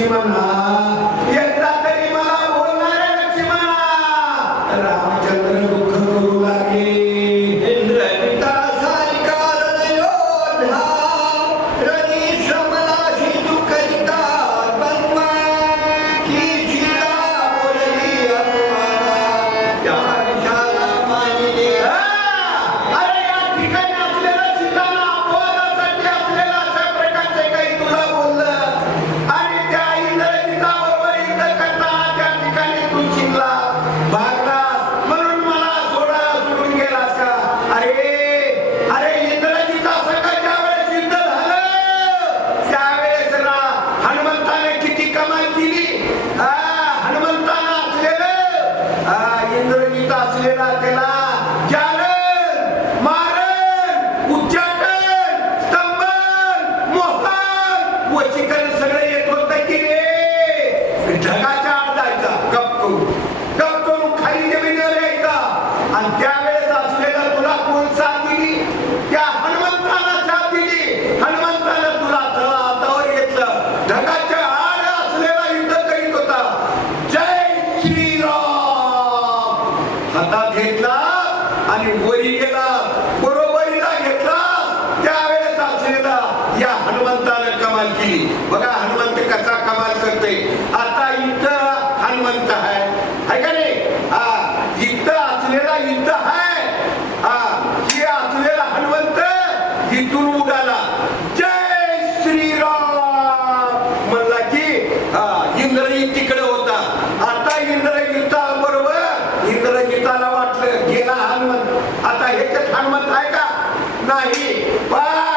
लक्ष्मणा एकदा तरी मला बोलणारे लक्ष्मणा. रामचंद्र दुःख करू लागे. इंद्रजिता सारिका रणयोधा रणी श्रमणाशी दुःखरिता तन्मा की सीता बोलली अपमाना त्या विषाला मानिले. अरे या ठिकाणी असलेला सीताला अपवादासाठी असलेला अशा प्रकारचे काही तुला बोललं आणि त्या इंद्रजिता बरोबर युद्ध करता त्या ठिकाणी तू शिकला भागलास म्हणून मला सोडून गेलास का? अरे अरे इंद्रजिता सगळं ज्या वेळेस युद्ध झालं त्यावेळेस हनुमंताने किती कमाल केली. हनुमंतानं असलेलं इंद्रजित असलेला त्याला जालन मारण उच्चाटन स्तंभन मोहन वशीकरण सगळं येत होतं की रे. ढगाच्या आड जायचा गप करून खाली जमिनीवर यायचा आणि त्यावेळेस असलेला तुला कोण साथ दिली? त्या हनुमंताला साथ दिली. हनुमंतानं तुला हातावर घेतलं. ढगाच्या आड असलेला युद्ध करीत होता. जय श्रीराम हातात घेतला आणि वरी गेला. बरोबरीला घेतला. त्यावेळेस असलेला या हनुमंतानं कमाल केली. बघा हनुमंत कसा कमाल करते. आता इथं हनुमंत आहे का नाही? इथं असलेला युद्ध आहे. हे असलेला हनुमंत इथून उडाला. जय श्रीराम म्हणला की इंद्रजित तिकडे होता. आता इंद्रजिता बरोबर इंद्रजिताला वाटलं गेला हनुमंत. आता ह्याच्यात हनुमंत आहे का? नाही. पण